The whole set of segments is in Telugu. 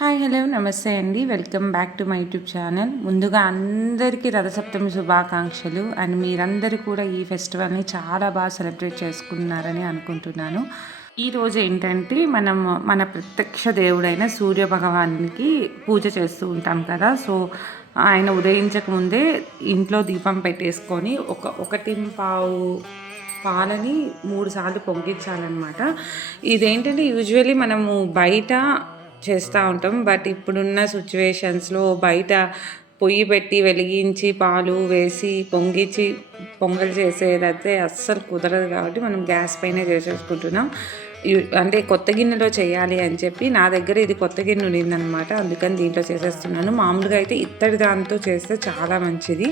హాయ్ హలో నమస్తే అండి. Welcome back to my YouTube channel. ముందుగా అందరికీ రథసప్తమి శుభాకాంక్షలు. అండ్ మీరందరూ కూడా ఈ ఫెస్టివల్ని చాలా బాగా సెలబ్రేట్ చేసుకున్నారని అనుకుంటున్నాను. ఈరోజు ఏంటంటే మన ప్రత్యక్ష దేవుడైన సూర్య భగవానికి పూజ చేస్తూ ఉంటాం కదా. సో ఆయన ఉదయించక ముందే ఇంట్లో దీపం పెట్టేసుకొని ఒకటి పావు పాలని 3 సార్లు పొంగించాలన్నమాట. ఇదేంటంటే యూజువల్లీ మనము బయట చేస్తూ ఉంటాం. బట్ ఇప్పుడున్న సిచ్యువేషన్స్లో బయట పొయ్యి పెట్టి వెలిగించి పాలు వేసి పొంగించి పొంగల్ చేసేదైతే అస్సలు కుదరదు కాబట్టి మనం గ్యాస్ పైనే చేసేసుకుంటున్నాం. అంటే కొత్త గిన్నెలో చేయాలి అని చెప్పి నా దగ్గర ఇది కొత్త గిన్నె ఉండిందనమాట. అందుకని దీంట్లో చేసేస్తున్నాను. మామూలుగా అయితే ఇత్తడి దాంతో చేస్తే చాలా మంచిది.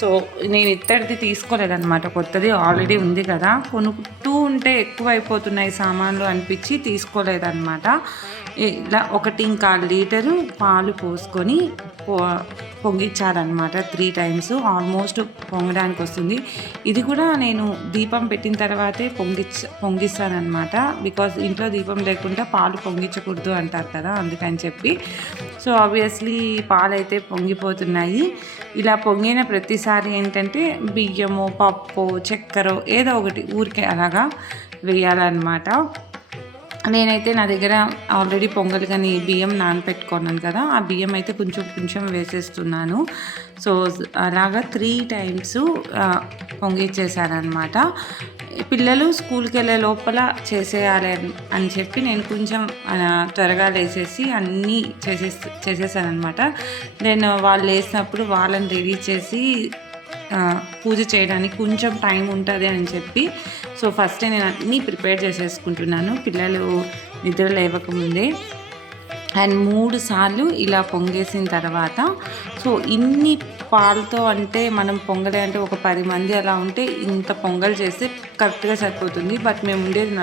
సో నేను ఇత్తడిది తీసుకోలేదనమాట. కొత్తది ఆల్రెడీ ఉంది కదా, కొనుక్కుంటూ ఉంటే ఎక్కువ అయిపోతున్నాయి సామాన్లు అనిపించి తీసుకోలేదన్నమాట. ఇలా 1.25 లీటరు పాలు పోసుకొని పొంగించాలన్నమాట 3 టైమ్స్. ఆల్మోస్ట్ పొంగడానికి వస్తుంది. ఇది కూడా నేను దీపం పెట్టిన తర్వాతే పొంగిస్తానమాట. బికాజ్ ఇంట్లో దీపం లేకుండా పాలు పొంగించకూడదు అంటారు కదా, అందుకని చెప్పి. సో ఆబ్వియస్లీ పాలు అయితే పొంగిపోతున్నాయి. ఇలా పొంగిన ప్రతిసారి ఏంటంటే బియ్యము, పప్పు, చక్కెర ఏదో ఒకటి ఊరికే అలాగా వేయాలన్నమాట. నేనైతే నా దగ్గర ఆల్రెడీ పొంగల్ కానీ బియ్యం నానపెట్టుకున్నాను కదా, ఆ బియ్యం అయితే కొంచెం కొంచెం వేసేస్తున్నాను. సో అలాగా 3 టైమ్స్ పొంగిచ్చేసానమాట. పిల్లలు స్కూల్కి వెళ్ళే లోపల చేసేయాలి అని చెప్పి నేను కొంచెం త్వరగా లేచేసి అన్నీ చేసేసానమాట. నేను వాళ్ళు లేసినప్పుడు వాళ్ళని రెడీ చేసి పూజ చేయడానికి కొంచెం టైం ఉంటుంది అని చెప్పి సో ఫస్ట్ నేను అన్నీ ప్రిపేర్ చేసేసుకుంటున్నాను పిల్లలు నిద్ర లేవకముందే. అండ్ 3 సార్లు ఇలా పొంగేసిన తర్వాత సో ఇన్ని పాలతో అంటే మనం పొంగలే అంటే ఒక 10 మంది అలా ఉంటే ఇంత పొంగల్ చేస్తే కరెక్ట్గా సరిపోతుంది. బట్ మేము ఉండేది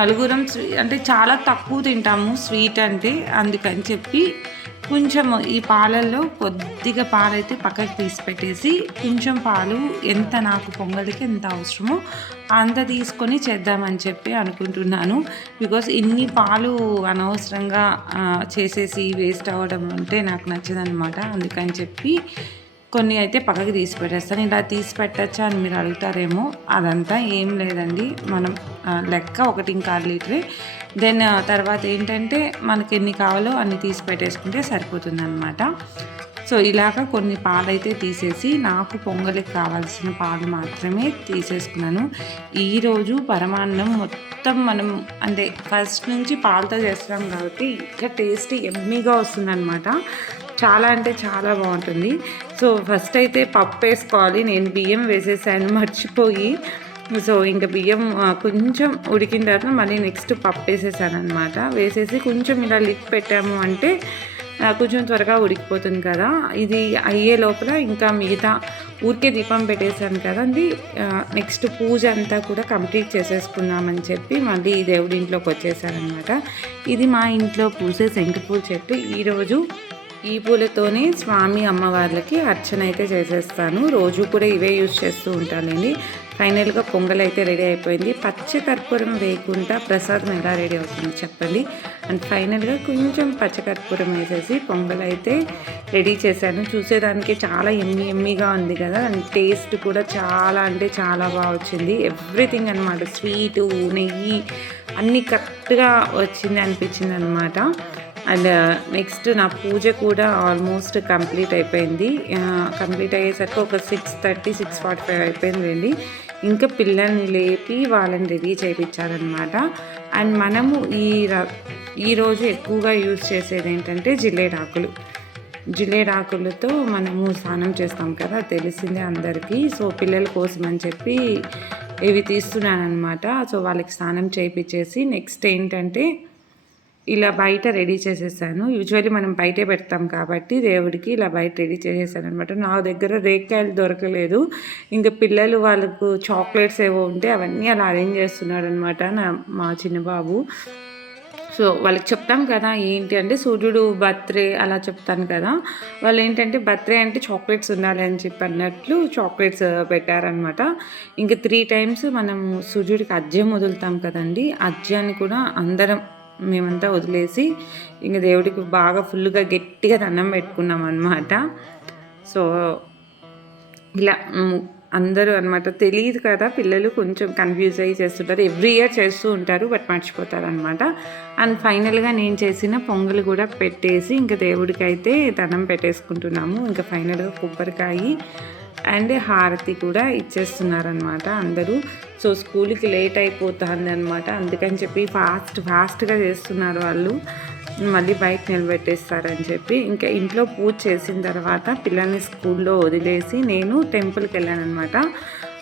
నలుగురం అంటే చాలా తక్కువ తింటాము స్వీట్ అంటే, అందుకని చెప్పి కొంచెం ఈ పాలల్లో కొద్దిగా పాలైతే పక్కకి తీసి పెట్టేసి కొంచెం పాలు ఎంత నాకు పొంగలికి ఎంత అవసరమో అంత తీసుకొని చేద్దామని చెప్పి అనుకుంటున్నాను. బికాస్ ఇన్ని పాలు అనవసరంగా చేసేసి వేస్ట్ అవ్వడం అంటే నాకు నచ్చదనమాట. అందుకని చెప్పి కొన్ని అయితే పక్కకి తీసి పెట్టేస్తాను. ఇలా తీసి పెట్టచ్చా అని మీరు అడుగుతారేమో, అదంతా ఏం లేదండి. మనం లెక్క 1.25 లీటరే. దెన్ తర్వాత ఏంటంటే మనకి ఎన్ని కావాలో అన్ని తీసి పెట్టేసుకుంటే సరిపోతుందన్నమాట. సో ఇలాగ కొన్ని పాలైతే తీసేసి నాకు పొంగలికి కావాల్సిన పాలు మాత్రమే తీసేసుకున్నాను. ఈరోజు పరమాన్నం మొత్తం మనం అంటే ఫస్ట్ నుంచి పాలతో చేస్తున్నాం కాబట్టి ఇంకా టేస్ట్ ఎమ్మీగా వస్తుందన్నమాట. చాలా అంటే చాలా బాగుంటుంది. సో ఫస్ట్ అయితే పప్పు వేసుకోవాలి. నేను బియ్యం వేసేసాను మర్చిపోయి. సో ఇంకా బియ్యం కొంచెం ఉడికిన తర్వాత మళ్ళీ నెక్స్ట్ పప్పు వేసేసాను అనమాట. వేసేసి కొంచెం ఇలా లిప్ పెట్టాము అంటే కొంచెం త్వరగా ఉడికిపోతుంది కదా. ఇది అయ్యే లోపల ఇంకా మిగతా ఊరికే దీపం పెట్టేశాను కదండి, నెక్స్ట్ పూజ అంతా కూడా కంప్లీట్ చేసేసుకుందామని చెప్పి మళ్ళీ దేవుడి ఇంట్లోకి వచ్చేసానమాట. ఇది మా ఇంట్లో పూసే శంకుపూల చెట్టు. ఈరోజు ఈ పూలతోనే స్వామి అమ్మవార్లకి అర్చన అయితే చేసేస్తాను. రోజు కూడా ఇవే యూజ్ చేస్తూ ఉంటానండి. ఫైనల్గా పొంగల్ అయితే రెడీ అయిపోయింది. పచ్చ కర్పూరం వేయకుండా ప్రసాదం ఎలా రెడీ అవుతుంది చెప్పండి. అండ్ ఫైనల్గా కొంచెం పచ్చ కర్పూరం వేసేసి పొంగల్ అయితే రెడీ చేశాను. చూసేదానికి చాలా ఎమ్మీగా ఉంది కదా, అండ్ టేస్ట్ కూడా చాలా అంటే చాలా బాగా వచ్చింది. ఎవ్రీథింగ్ అనమాట, స్వీటు నెయ్యి అన్నీ కరెక్ట్గా వచ్చింది అనిపించింది అనమాట. అండ్ నెక్స్ట్ నా పూజ కూడా ఆల్మోస్ట్ కంప్లీట్ అయిపోయింది. కంప్లీట్ అయ్యేసరికి ఒక 6:30 6:45 అయిపోయిందండి. ఇంకా పిల్లల్ని లేపి వాళ్ళని రెడీ చేయించాలన్నమాట. అండ్ మనము ఈరోజు ఎక్కువగా యూజ్ చేసేది ఏంటంటే జిల్లేడాకులతో మనము స్నానం చేస్తాం కదా, తెలిసిందే అందరికీ. సో పిల్లల కోసం అని చెప్పి ఇవి తీస్తున్నాను అనమాట. సో వాళ్ళకి స్నానం చేయించేసి నెక్స్ట్ ఏంటంటే ఇలా బయట రెడీ చేసేసాను. యూజువల్లీ మనం బయటే పెడతాం కాబట్టి దేవుడికి ఇలా బయట రెడీ చేసేసాను అనమాట. నా దగ్గర రేక్కాయలు దొరకలేదు. ఇంకా పిల్లలు వాళ్ళకు చాక్లెట్స్ ఏవో ఉంటే అవన్నీ అలా అరేంజ్ చేస్తున్నాడు అనమాట మా చిన్నబాబు. సో వాళ్ళకి చెప్తాం కదా ఏంటి అంటే సూర్యుడు బర్త్డే అలా చెప్తాను కదా, వాళ్ళు ఏంటంటే బర్త్డే అంటే చాక్లెట్స్ ఉండాలి అని చెప్పి అన్నట్లు చాక్లెట్స్ పెట్టారనమాట. ఇంకా 3 టైమ్స్ మనం సూర్యుడికి అజ్యం వదులుతాం కదండి, అజ్యాన్ని కూడా అందరం మేమంతా వదిలేసి ఇంక దేవుడికి బాగా ఫుల్గా గట్టిగా దండం పెట్టుకున్నాం అనమాట. సో ఇలా అందరూ అనమాట. తెలియదు కదా, పిల్లలు కొంచెం కన్ఫ్యూజ్ అయ్యి చేస్తుంటారు. ఎవ్రీ ఇయర్ చేస్తూ ఉంటారు, బట్ మర్చిపోతారు అనమాట. అండ్ ఫైనల్గా నేను చేసిన పొంగల్ కూడా పెట్టేసి ఇంకా దేవుడికి అయితే దండం పెట్టేసుకుంటున్నాము. ఇంకా ఫైనల్గా కొబ్బరికాయ అండ్ హారతి కూడా ఇచ్చేస్తున్నారనమాట అందరూ. సో స్కూల్కి లేట్ అయిపోతుంది అనమాట, అందుకని చెప్పి ఫాస్ట్గా చేస్తున్నారు వాళ్ళు. మళ్ళీ బయట నిలబెట్టేస్తారని చెప్పి ఇంకా ఇంట్లో పూజ చేసిన తర్వాత పిల్లల్ని స్కూల్లో వదిలేసి నేను టెంపుల్కి వెళ్ళానమాట.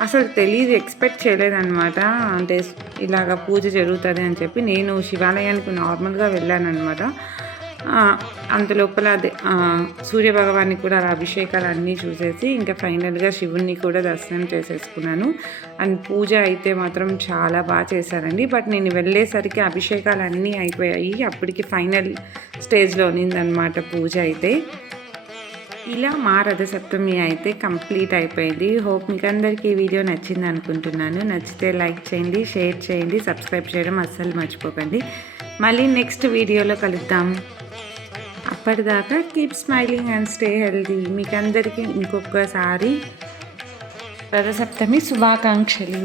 అసలు తెలియదు, ఎక్స్పెక్ట్ చేయలేదన్నమాట. అంటే ఇలాగ పూజ జరుగుతుంది అని చెప్పి నేను శివాలయానికి నార్మల్గా వెళ్ళానమాట. అంతలోపల అదే సూర్యభగవాన్ని కూడా అభిషేకాలు అన్నీ చూసేసి ఇంకా ఫైనల్గా శివుణ్ణి కూడా దర్శనం చేసేసుకున్నాను. అండ్ పూజ అయితే మాత్రం చాలా బాగా చేశారండి. బట్ నేను వెళ్ళేసరికి అభిషేకాలు అన్నీ అయిపోయాయి, అప్పటికి ఫైనల్ స్టేజ్లో ఉన్నిందనమాట పూజ అయితే. ఇలా మా రథసప్తమి అయితే కంప్లీట్ అయిపోయింది. హోప్ మీకు అందరికీ ఈ వీడియో నచ్చింది అనుకుంటున్నాను. నచ్చితే లైక్ చేయండి, షేర్ చేయండి, సబ్స్క్రైబ్ చేయడం అస్సలు మర్చిపోకండి. మళ్ళీ నెక్స్ట్ వీడియోలో కలుద్దాం. అప్పటిదాకా keep smiling and stay healthy. మీకు అందరికీ ఇంకొకసారి రథసప్తమి శుభాకాంక్షలు.